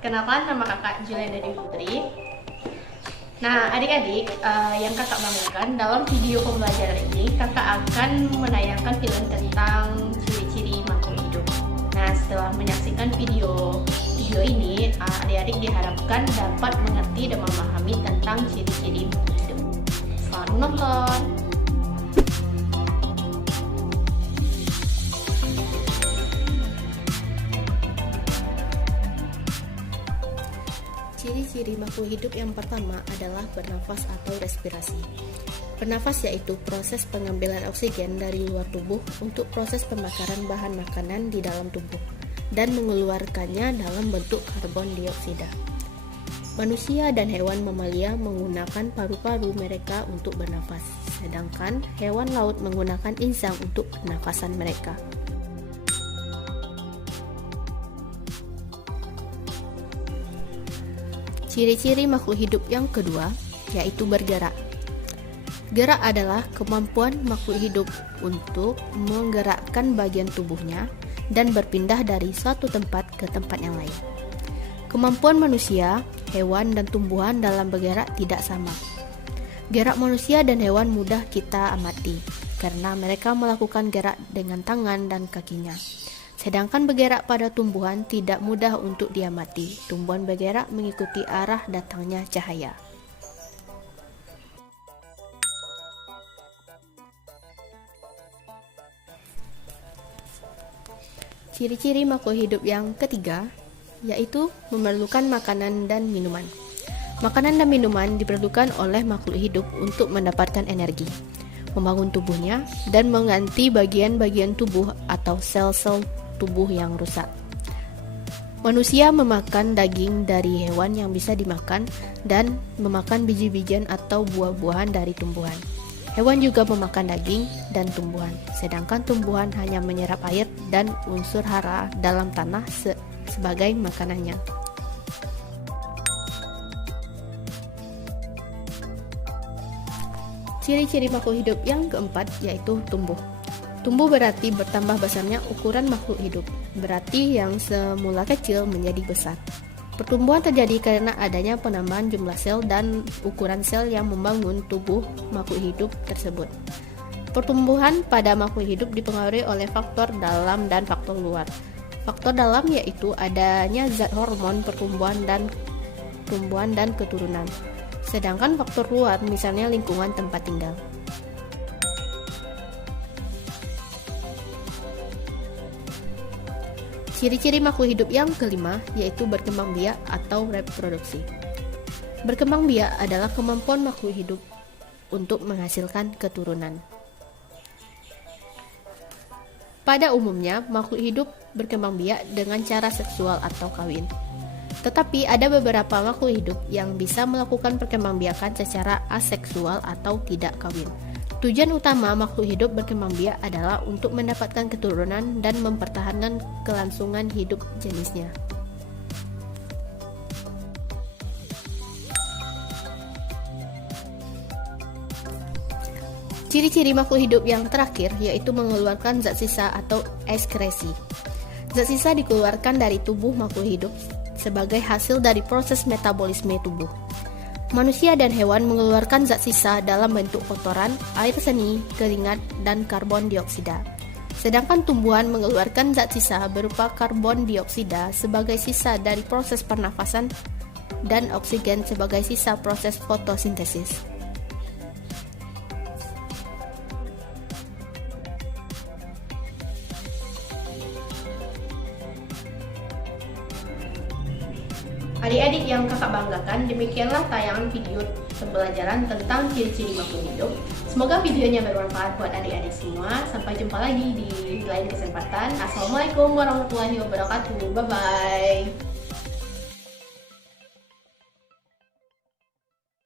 Kenalkan, nama kakak Juliana Dewi Putri. Nah, adik-adik, yang kakak banggakan, dalam video pembelajaran ini kakak akan menayangkan film tentang ciri-ciri makhluk hidup. Nah, setelah menyaksikan video ini, adik-adik diharapkan dapat mengerti dan memahami tentang ciri-ciri makhluk hidup. Selamat menonton! Ciri-ciri makhluk hidup yang pertama adalah bernafas atau respirasi. Bernafas yaitu proses pengambilan oksigen dari luar tubuh untuk proses pembakaran bahan makanan di dalam tubuh dan mengeluarkannya dalam bentuk karbon dioksida. Manusia dan hewan mamalia menggunakan paru-paru mereka untuk bernafas, sedangkan hewan laut menggunakan insang untuk pernafasan mereka. Ciri-ciri makhluk hidup yang kedua yaitu bergerak. Gerak adalah kemampuan makhluk hidup untuk menggerakkan bagian tubuhnya dan berpindah dari suatu tempat ke tempat yang lain. Kemampuan manusia, hewan, dan tumbuhan dalam bergerak tidak sama. Gerak manusia dan hewan mudah kita amati karena mereka melakukan gerak dengan tangan dan kakinya. Sedangkan bergerak pada tumbuhan tidak mudah untuk diamati. Tumbuhan bergerak mengikuti arah datangnya cahaya. Ciri-ciri makhluk hidup yang ketiga yaitu memerlukan makanan dan minuman. Makanan dan minuman diperlukan oleh makhluk hidup untuk mendapatkan energi, membangun tubuhnya, dan mengganti bagian-bagian tubuh atau sel-sel tubuh yang rusak. Manusia memakan daging dari hewan yang bisa dimakan dan memakan biji-bijian atau buah-buahan dari tumbuhan. Hewan juga memakan daging dan tumbuhan, sedangkan tumbuhan hanya menyerap air dan unsur hara dalam tanah sebagai makanannya. Ciri-ciri makhluk hidup yang keempat yaitu tumbuh. Tumbuh berarti bertambah besarnya ukuran makhluk hidup, berarti yang semula kecil menjadi besar. Pertumbuhan terjadi karena adanya penambahan jumlah sel dan ukuran sel yang membangun tubuh makhluk hidup tersebut. Pertumbuhan pada makhluk hidup dipengaruhi oleh faktor dalam dan faktor luar. Faktor dalam yaitu adanya zat hormon pertumbuhan dan keturunan. Sedangkan faktor luar misalnya lingkungan tempat tinggal. Ciri-ciri makhluk hidup yang kelima yaitu berkembang biak atau reproduksi. Berkembang biak adalah kemampuan makhluk hidup untuk menghasilkan keturunan. Pada umumnya, makhluk hidup berkembang biak dengan cara seksual atau kawin. Tetapi ada beberapa makhluk hidup yang bisa melakukan perkembangbiakan secara aseksual atau tidak kawin. Tujuan utama makhluk hidup berkembang biak adalah untuk mendapatkan keturunan dan mempertahankan kelangsungan hidup jenisnya. Ciri-ciri makhluk hidup yang terakhir yaitu mengeluarkan zat sisa atau ekskresi. Zat sisa dikeluarkan dari tubuh makhluk hidup sebagai hasil dari proses metabolisme tubuh. Manusia dan hewan mengeluarkan zat sisa dalam bentuk kotoran, air seni, keringat, dan karbon dioksida. Sedangkan tumbuhan mengeluarkan zat sisa berupa karbon dioksida sebagai sisa dari proses pernafasan dan oksigen sebagai sisa proses fotosintesis. Adik-adik yang kakak banggakan, demikianlah tayangan video pembelajaran tentang ciri-ciri makhluk hidup. Semoga videonya bermanfaat buat adik-adik semua. Sampai jumpa lagi di lain kesempatan. Assalamualaikum warahmatullahi wabarakatuh. Bye-bye.